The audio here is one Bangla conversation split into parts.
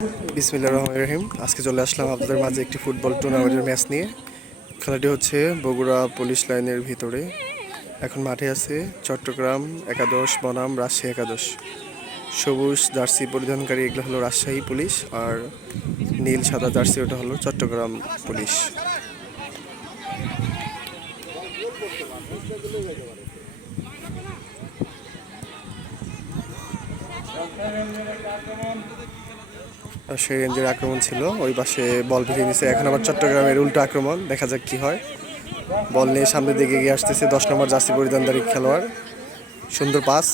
বিসমিল্লাহির রহমানির রহিম। আজকে চলে আসলাম আপনাদের মাঝে একটি ফুটবল টুর্নামেন্টের ম্যাচ নিয়ে। খেলাটি হচ্ছে বগুড়া পুলিশ লাইনের ভিতরে। এখন মাঠে আছে চট্টগ্রাম একাদশ বনাম রাজশাহী একাদশ। সবুজ জার্সি পরিধানকারী এগুলো হলো রাজশাহী পুলিশ, আর নীল সাদা জার্সি ওটা হলো চট্টগ্রাম পুলিশ। সেই রেঞ্জের আক্রমণ ছিল, ওই পাশে বল ফিরিয়ে নিছে। এখন আবার চট্টগ্রামের উল্টো আক্রমণ, দেখা যাক কি হয়। বল নিয়ে সামনের দিকে এগিয়ে আসতেছে 10 নম্বর জার্সি পরিধানকারী খেলোয়াড়। সুন্দর পাস,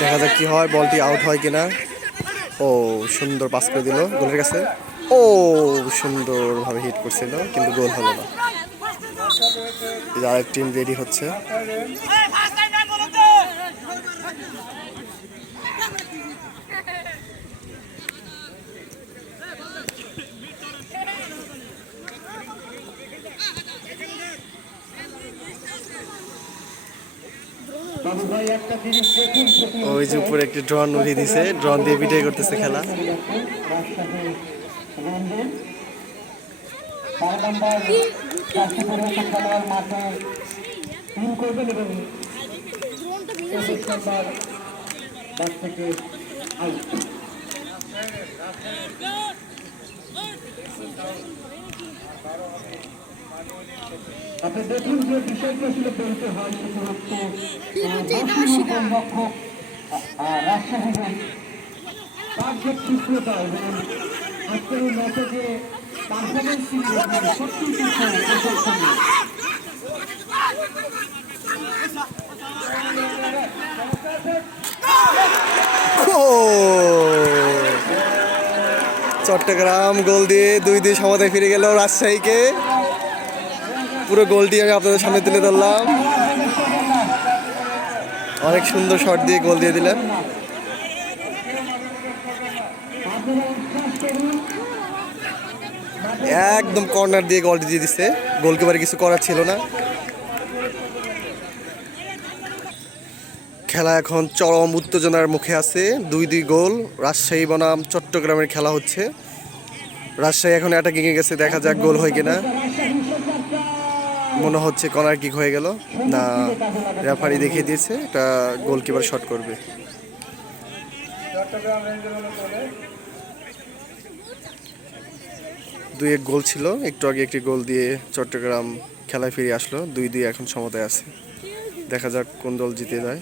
দেখা যাক কি হয়, বলটি আউট হয় কিনা। ও সুন্দর পাস করে দিল গোলের কাছে। ও সুন্দরভাবে হিট করছিল কিন্তু গোল হলো না। আরেক টিম রেডি হচ্ছে। ওই যে উপরে একটি ড্রোন উড়িয়ে দিছে, ড্রোন দিয়ে ভিডিও করতেছে খেলা। আপনি দেখুন যে বিষয়টা আসলে বলতে হয় সেটা হচ্ছে রাজশাহীর তার যে ক্ষিপ্রতা এবং আজকের এই ম্যাচে যে পারফরমেন্স সত্যি কিন্তু প্রশংসনীয়। চট্টগ্রাম গোল দিয়ে 2-2 সমতায় ফিরে গেল রাজশাহীকে। পুরো গোলটি আমি আপনাদের সামনে তুলে ধরলাম। অনেক সুন্দর শট দিয়ে গোল দিয়ে দিলেন। একদম কর্নার দিয়ে গোলটি দিয়ে দিচ্ছে, গোলকিপারে কিছু করার ছিল না। খেলা এখন চরম উত্তেজনার মুখে আছে। 2-2 গোল, রাজশাহী বনাম চট্টগ্রামের খেলা হচ্ছে। রাজশাহী এখন অ্যাটাকিং এ গেছে, দেখা যাক গোল হয় কিনা। মনে হচ্ছে কর্নার কিক হয়ে গেল না, রেফারি দেখিয়ে দিয়েছে এটা গোলকিপার শট করবে। দুই এক গোল ছিল, একটু আগে একটি গোল দিয়ে চট্টগ্রাম খেলায় ফিরে আসলো। 2-2 এখন সমতায় আছে, দেখা যাক কোন দল জিতে যায়।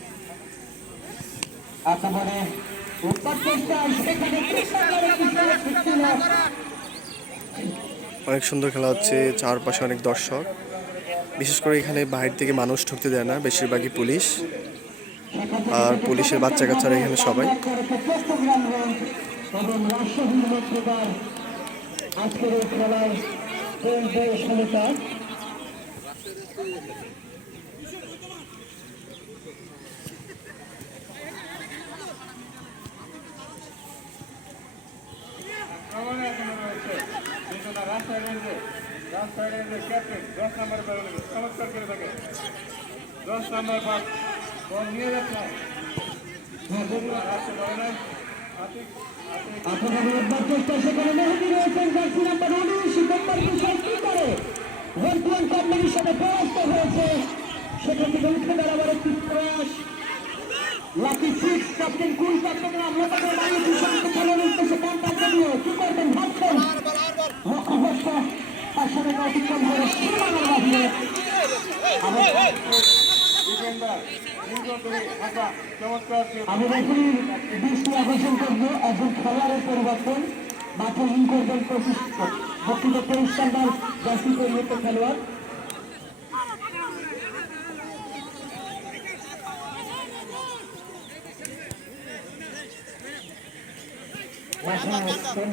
অনেক সুন্দর খেলা হচ্ছে, চারপাশে অনেক দর্শক। বিশেষ করে এখানে বাইরে থেকে মানুষ ঢুকতে দেয় না, বেশিরভাগই পুলিশ আর পুলিশের বাচ্চা কাচ্চারা এখানে সবাই। ক্যাপ্টেন 10 নম্বর চমৎকার করে থাকে, 10 নম্বর বল নিয়ে যাচ্ছে। সেখান থেকে উঠে দাঁড়াবার একটি প্রয়াস। Lucky six captain cool Chattogram খেলার উদ্দেশ্যে কন্ট্যাক্ট দিয়ে কি করবেন ভাবছেন, লক্ষ্যভ্রষ্ট তার সাথে অতিক্রম করে সীমানার বাহিরে। আমি রেফারির দৃষ্টি আকর্ষণ করবো, একজন খেলোয়াড়ের পরিবর্তন মাঠে ইন করবেন বক্তৃত 23 নম্বর জার্সি পরিহিত খেলোয়াড়।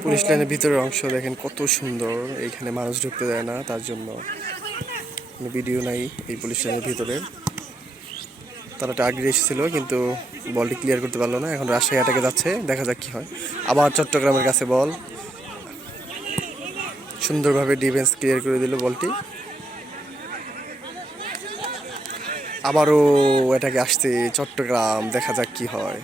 পুলিশ লাইনের ভিতরের অংশ দেখেন কত সুন্দর, এইখানে মানুষ ঢুকতে দেয় না, তার জন্য কোনো ভিডিও নাই এই পুলিশ লাইনের ভিতরে। তারা টার্গেট এসেছিল কিন্তু বলটি ক্লিয়ার করতে পারলো না। এখন রাজশাহী অ্যাটাকে যাচ্ছে, দেখা যাক কি হয়। আবার চট্টগ্রামের কাছে বল, সুন্দরভাবে ডিফেন্স ক্লিয়ার করে দিল বলটি। আবারও এটাকে আসছে চট্টগ্রাম, দেখা যাক কি হয়।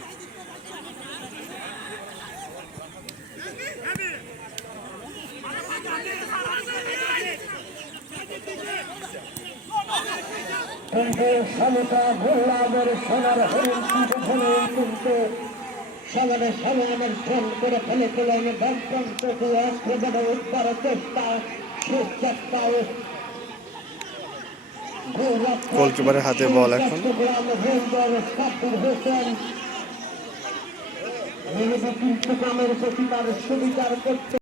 সমতা গোলামের সোনার হরিণ কিন্তু সমানে সমানের ফোন করে ফেলেছিলেন বামপন্থী আক্রমণে উদ্ধার চেষ্টা শেষ চেষ্টায় গোলকিপারের হাতে বল এখন। চট্টগ্রাম রেঞ্জার সাব্বির হোসেন চট্টগ্রামের প্রতি তার সুবিচার করতে